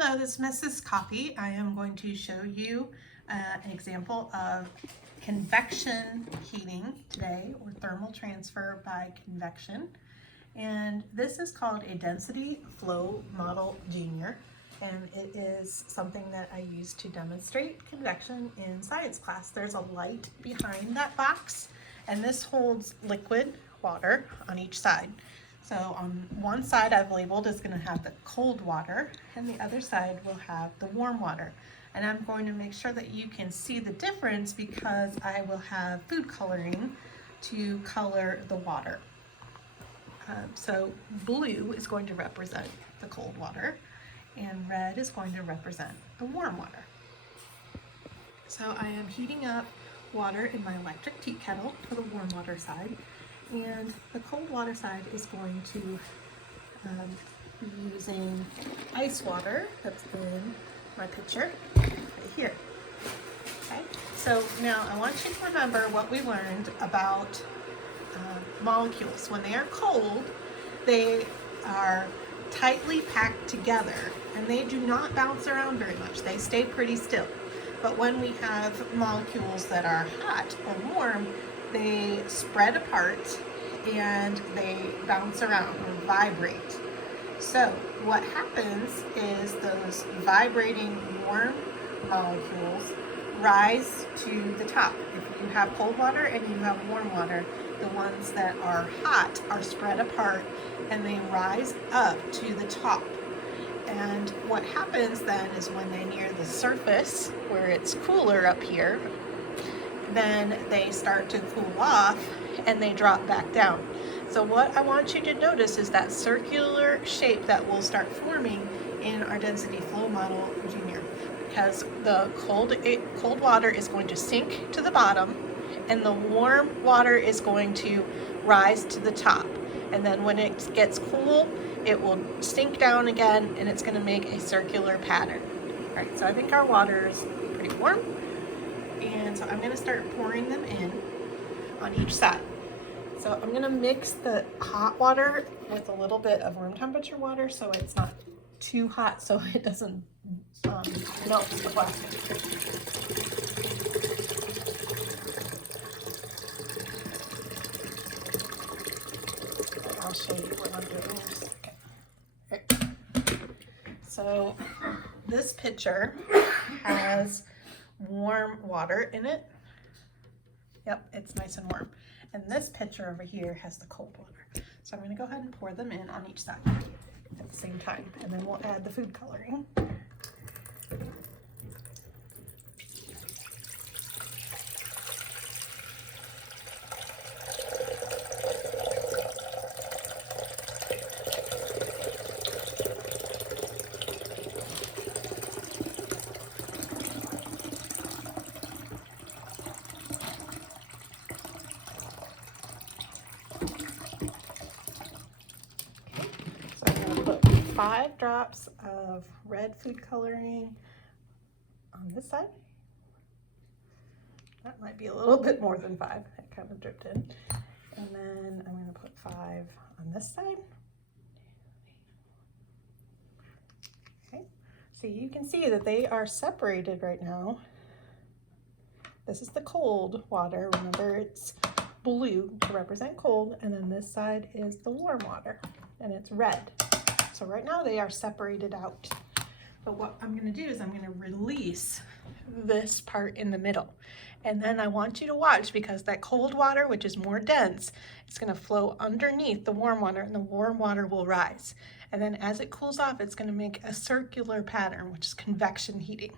Hello, this is Mrs. Coffee. I am going to show you an example of convection heating today, or thermal transfer by convection. And this is called a density flow model junior. And it is something that I use to demonstrate convection in science class. There's a light behind that box, and this holds liquid water on each side. So on one side I've labeled is going to have the cold water, and the other side will have the warm water. And I'm going to make sure that you can see the difference because I will have food coloring to color the water. So blue is going to represent the cold water, and red is going to represent the warm water. So I am heating up water in my electric tea kettle for the warm water side, and the cold water side is going to be using ice water that's in my pitcher right here. Okay, so now I want you to remember what we learned about molecules. When they are cold, they are tightly packed together and they do not bounce around very much. They stay pretty still. But when we have molecules that are hot or warm, they spread apart and they bounce around or vibrate. So what happens is those vibrating warm molecules rise to the top. If you have cold water and you have warm water, the ones that are hot are spread apart and they rise up to the top. And what happens then is when they near the surface, where it's cooler up here, then they start to cool off and they drop back down. So what I want you to notice is that circular shape that will start forming in our density flow model junior, because the cold water is going to sink to the bottom and the warm water is going to rise to the top. And then when it gets cool, it will sink down again and it's going to make a circular pattern. All right, so I think our water is pretty warm. And so I'm going to start pouring them in on each side. So I'm going to mix the hot water with a little bit of room temperature water so it's not too hot so it doesn't melt the plastic. I'll show you what I'm doing in just a second. Okay. So this pitcher has warm water in it. Yep, it's nice and warm. And this pitcher over here has the cold water. So I'm going to go ahead and pour them in on each side at the same time, and then we'll add the food coloring. So I'm going to put 5 drops of red food coloring on this side. That might be a little bit more than 5. It kind of dripped in. And then I'm going to put 5 on this side. Okay, so you can see that they are separated right now. This is the cold water. Remember, it's blue to represent cold, and then this side is the warm water, and it's red. So right now they are separated out. But what I'm going to do is I'm going to release this part in the middle. And then I want you to watch, because that cold water, which is more dense, it's going to flow underneath the warm water, and the warm water will rise. And then as it cools off, it's going to make a circular pattern, which is convection heating.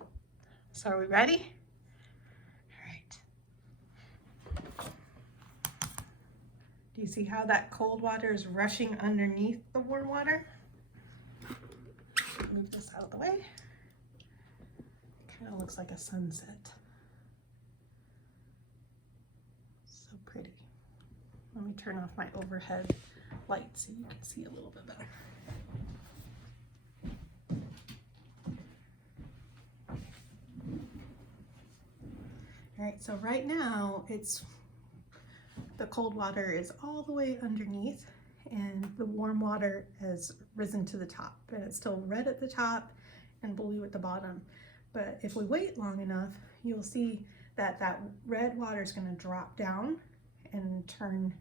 So are we ready? Do you see how that cold water is rushing underneath the warm water? Move this out of the way. Kind of looks like a sunset. So pretty. Let me turn off my overhead light so you can see a little bit better. All right, so right now the cold water is all the way underneath and the warm water has risen to the top, and it's still red at the top and blue at the bottom. But if we wait long enough, you'll see that that red water is going to drop down and turn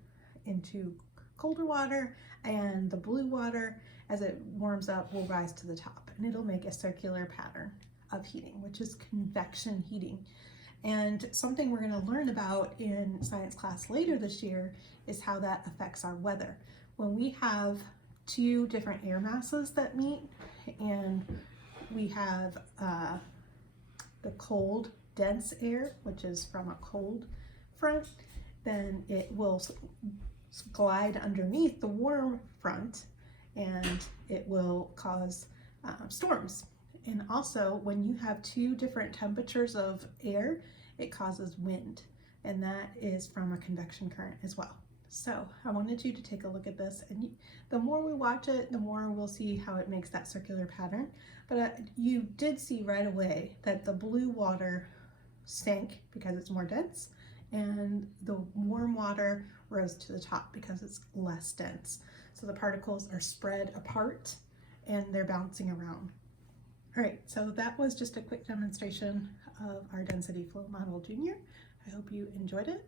into colder water, and the blue water, as it warms up, will rise to the top, and it'll make a circular pattern of heating, which is convection heating. And something we're going to learn about in science class later this year is how that affects our weather. When we have two different air masses that meet, and we have the cold, dense air, which is from a cold front, then it will glide underneath the warm front, and it will cause storms. And also, when you have two different temperatures of air, it causes wind, and that is from a convection current as well. So I wanted you to take a look at this, and the more we watch it, the more we'll see how it makes that circular pattern. But you did see right away that the blue water sank because it's more dense, and the warm water rose to the top because it's less dense. So the particles are spread apart and they're bouncing around. All right, so that was just a quick demonstration of our density flow model junior. I hope you enjoyed it.